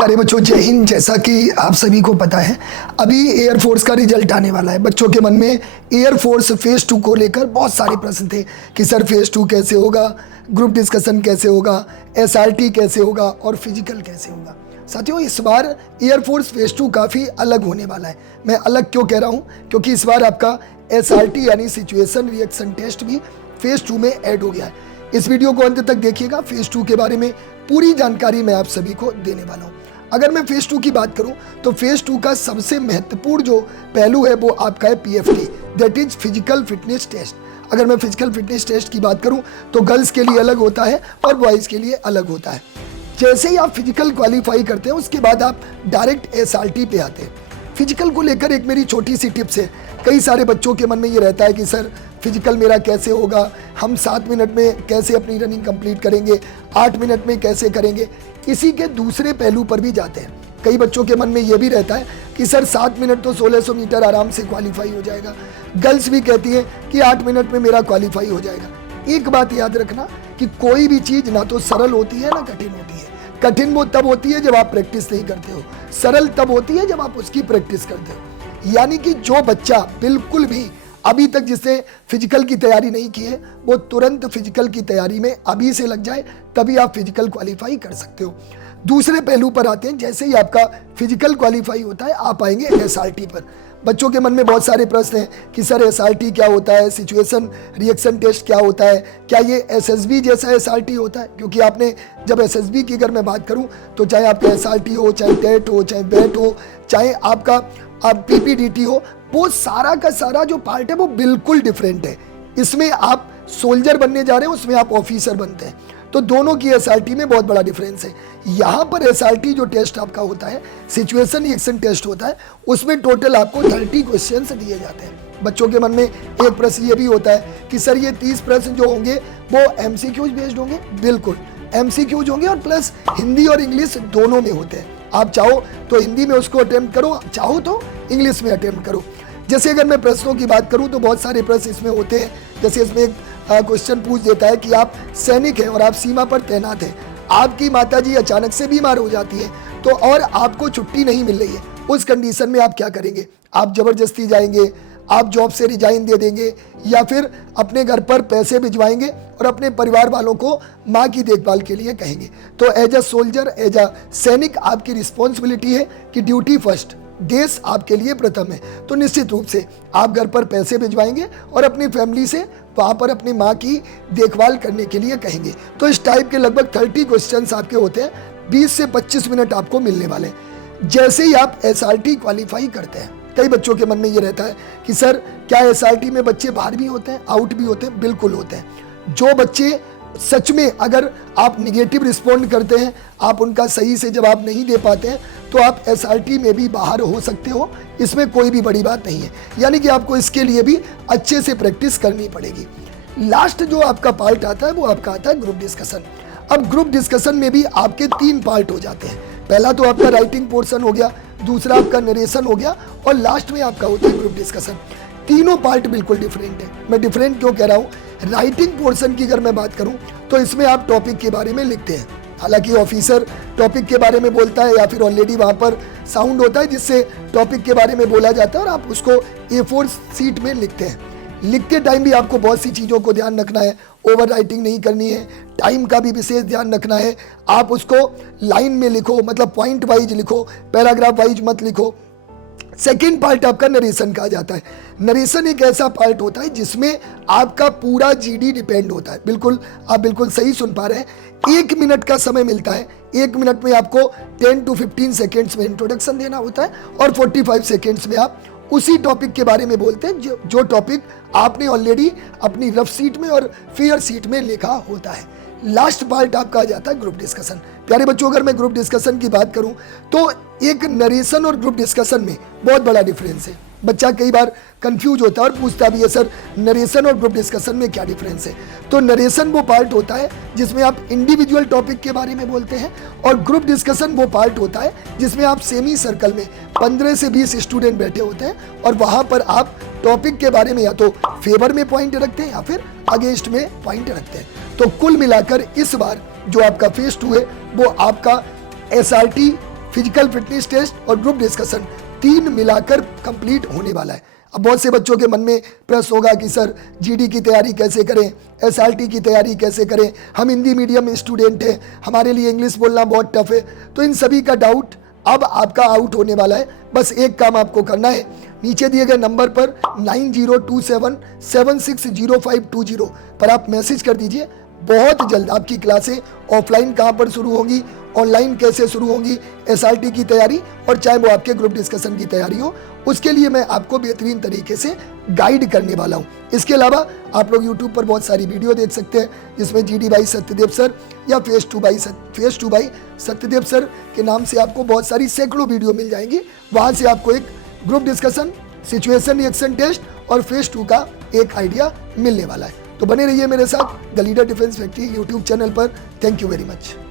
प्यारे बच्चों, जय हिंद। जैसा कि आप सभी को पता है, अभी एयरफोर्स का रिजल्ट आने वाला है। बच्चों के मन में एयरफोर्स फेज़ 2 को लेकर बहुत सारे प्रश्न थे कि सर फेज़ 2 कैसे होगा, ग्रुप डिस्कशन कैसे होगा, एसआरटी कैसे होगा और फिजिकल कैसे होगा। साथियों, इस बार एयरफोर्स फेज़ 2 काफ़ी अलग होने वाला है। मैं अलग क्यों कह रहा हूँ, क्योंकि इस बार आपका एसआरटी यानी सिचुएशन रिएक्शन टेस्ट भी फेज़ 2 में ऐड हो गया है। इस वीडियो को अंत तक देखिएगा। फेज़ 2 के बारे में पूरी जानकारी मैं आप सभी को देने वाला हूँ। अगर मैं फेज़ 2 की बात करूं तो फेज़ 2 का सबसे महत्वपूर्ण जो पहलू है वो आपका है PFT, that is physical fitness test. अगर मैं फिजिकल फिटनेस टेस्ट की बात करूं तो गर्ल्स के लिए अलग होता है और बॉयज़ के लिए अलग होता है। जैसे ही आप फिजिकल क्वालिफाई करते हैं उसके बाद आप डायरेक्ट एसआरटी पे आते हैं। फिजिकल को लेकर एक मेरी छोटी सी टिप्स है। कई सारे बच्चों के मन में ये रहता है कि सर फिजिकल मेरा कैसे होगा, हम 7 मिनट में कैसे अपनी रनिंग कंप्लीट करेंगे, 8 मिनट में कैसे करेंगे। इसी के दूसरे पहलू पर भी जाते हैं। कई बच्चों के मन में ये भी रहता है कि सर 7 मिनट तो 1600 मीटर आराम से क्वालिफाई हो जाएगा। गर्ल्स भी कहती है कि 8 मिनट में मेरा क्वालिफाई हो जाएगा। एक बात याद रखना कि कोई भी चीज़ ना तो सरल होती है ना कठिन होती है। कठिन वो तब होती है जब आप प्रैक्टिस नहीं करते हो, सरल तब होती है जब आप उसकी प्रैक्टिस करते हो। यानी कि जो बच्चा बिल्कुल भी अभी तक जिसने फिजिकल की तैयारी नहीं की है वो तुरंत फिजिकल की तैयारी में अभी से लग जाए, तभी आप फिजिकल क्वालिफाई कर सकते हो। दूसरे पहलू पर आते हैं। जैसे ही आपका फिजिकल क्वालिफाई होता है आप आएंगे एसआरटी पर। बच्चों के मन में बहुत सारे प्रश्न हैं कि सर एसआरटी क्या होता है, सिचुएशन रिएक्शन टेस्ट क्या होता है, क्या ये एसएसबी जैसा एसआरटी होता है। क्योंकि आपने जब एसएसबी की अगर मैं बात करूं तो चाहे आपका एसआरटी हो, चाहे टेट हो, चाहे बैट हो, चाहे आपका पीपीडीटी हो, वो सारा का सारा जो पार्ट है वो बिल्कुल डिफरेंट है। इसमें आप सोल्जर बनने जा रहे हैं, उसमें आप ऑफिसर बनते हैं। तो दोनों की एसआरटी में बहुत बड़ा डिफरेंस है। यहाँ पर एसआरटी जो टेस्ट आपका होता है, सिचुएशन रिएक्शन टेस्ट होता है, उसमें टोटल आपको 30 क्वेश्चंस दिए जाते हैं। बच्चों के मन में एक प्रश्न ये भी होता है कि सर ये 30 प्रश्न जो होंगे वो एमसीक्यूज बेस्ड होंगे। बिल्कुल एमसीक्यूज होंगे और प्लस हिंदी और इंग्लिश दोनों में होते हैं। आप चाहो तो हिंदी में उसको अटेम्प्ट करो, चाहो तो इंग्लिश में अटेम्प्ट करो। जैसे अगर मैं प्रश्नों की बात करूं तो बहुत सारे प्रश्न इसमें होते हैं। जैसे इसमें एक क्वेश्चन पूछ देता है कि आप सैनिक हैं और आप सीमा पर तैनात हैं, आपकी माताजी अचानक से बीमार हो जाती है तो और आपको छुट्टी नहीं मिल रही है, उस कंडीशन में आप क्या करेंगे? आप जबरदस्ती जाएंगे, आप जॉब से रिजाइन दे देंगे, या फिर अपने घर पर पैसे भिजवाएंगे और अपने परिवार वालों को माँ की देखभाल के लिए कहेंगे? तो as a soldier, as a सैनिक आपकी रिस्पॉन्सिबिलिटी है कि ड्यूटी फर्स्ट, देश आपके लिए प्रथम है। तो निश्चित रूप से आप घर पर पैसे भिजवाएंगे और अपनी फैमिली से वहाँ पर अपनी माँ की देखभाल करने के लिए कहेंगे। तो इस टाइप के लगभग 30 क्वेश्चंस आपके होते हैं। 20 से 25 मिनट आपको मिलने वाले हैं। जैसे ही आप एसआरटी क्वालिफाई करते हैं, कई बच्चों के मन में ये रहता है कि सर क्या एसआरटी में बच्चे बाहर भी होते हैं, आउट भी होते हैं? बिल्कुल होते हैं। जो बच्चे सच में अगर आप निगेटिव रिस्पॉन्ड करते हैं, आप उनका सही से जवाब नहीं दे पाते हैं, तो आप एसआरटी में भी बाहर हो सकते हो। इसमें कोई भी बड़ी बात नहीं है। यानी कि आपको इसके लिए भी अच्छे से प्रैक्टिस करनी पड़ेगी। लास्ट जो आपका पार्ट आता है वो आपका आता है ग्रुप डिस्कशन। अब ग्रुप डिस्कशन में भी आपके 3 पार्ट हो जाते हैं। पहला तो आपका राइटिंग पोर्शन हो गया, दूसरा आपका नरेशन हो गया और लास्ट में आपका होता है ग्रुप डिस्कशन। तीनों पार्ट बिल्कुल डिफरेंट है। मैं डिफरेंट क्यों कह रहा हूँ? राइटिंग पोर्शन की अगर मैं बात करूं तो इसमें आप टॉपिक के बारे में लिखते हैं। हालांकि ऑफिसर टॉपिक के बारे में बोलता है या फिर ऑलरेडी वहां पर साउंड होता है जिससे टॉपिक के बारे में बोला जाता है और आप उसको A4 सीट में लिखते हैं। लिखते टाइम भी आपको बहुत सी चीज़ों को ध्यान रखना है। ओवर राइटिंग नहीं करनी है, टाइम का भी विशेष ध्यान रखना है। आप उसको लाइन में लिखो, मतलब पॉइंट वाइज लिखो, पैराग्राफ वाइज मत लिखो। सेकेंड पार्ट आपका नरेशन कहा जाता है। नरेशन एक ऐसा पार्ट होता है जिसमें आपका पूरा जीडी डिपेंड होता है। बिल्कुल, आप बिल्कुल सही सुन पा रहे हैं। 1 मिनट का समय मिलता है। 1 मिनट में आपको 10 to 15 सेकेंड्स में इंट्रोडक्शन देना होता है और 45 सेकेंड्स में आप उसी टॉपिक के बारे में बोलते हैं जो टॉपिक आपने ऑलरेडी अपनी रफ सीट में और फेयर सीट में लिखा होता है। लास्ट पार्ट आपका आ जाता है ग्रुप डिस्कशन। प्यारे बच्चों, अगर मैं ग्रुप डिस्कशन की बात करूं तो एक नरेशन और ग्रुप डिस्कशन में बहुत बड़ा डिफरेंस है। बच्चा कई बार कंफ्यूज होता है और पूछता भी है सर नरेशन और ग्रुप डिस्कशन में क्या डिफरेंस है। तो नरेशन वो पार्ट होता है जिसमें आप इंडिविजुअल टॉपिक के बारे में बोलते हैं और ग्रुप डिस्कशन वो पार्ट होता है जिसमें आप सेमी सर्कल में 15 से 20 स्टूडेंट बैठे होते हैं और वहाँ पर आप टॉपिक के बारे में या तो फेवर में पॉइंट रखते हैं या फिर अगेंस्ट में पॉइंट रखते हैं। तो कुल मिलाकर इस बार जो आपका फेज़ 2 है वो आपका एसआरटी, फिजिकल फिटनेस टेस्ट और ग्रुप डिस्कशन 3 मिलाकर कंप्लीट होने वाला है। अब बहुत से बच्चों के मन में प्रश्न होगा कि सर जीडी की तैयारी कैसे करें, एसआरटी की तैयारी कैसे करें, हम हिंदी मीडियम स्टूडेंट हैं, हमारे लिए इंग्लिश बोलना बहुत टफ है। तो इन सभी का डाउट अब आपका आउट होने वाला है। बस एक काम आपको करना है, नीचे दिए गए नंबर पर 9027760520 पर आप मैसेज कर दीजिए। बहुत जल्द आपकी क्लासें ऑफलाइन कहाँ पर शुरू होंगी, ऑनलाइन कैसे शुरू होंगी, एसआरटी की तैयारी और चाहे वो आपके ग्रुप डिस्कशन की तैयारी हो, उसके लिए मैं आपको बेहतरीन तरीके से गाइड करने वाला हूँ। इसके अलावा आप लोग यूट्यूब पर बहुत सारी वीडियो देख सकते हैं जिसमें जीडी बाई सत्यदेव सर या face two by Satyadev sir के नाम से आपको बहुत सारी सैकड़ों वीडियो मिल जाएंगी। वहाँ से आपको एक group discussion, situation reaction test और फेस 2 का एक आइडिया मिलने वाला है। तो बने रहिए मेरे साथ the leader defence factory YouTube channel पर। Thank you very much.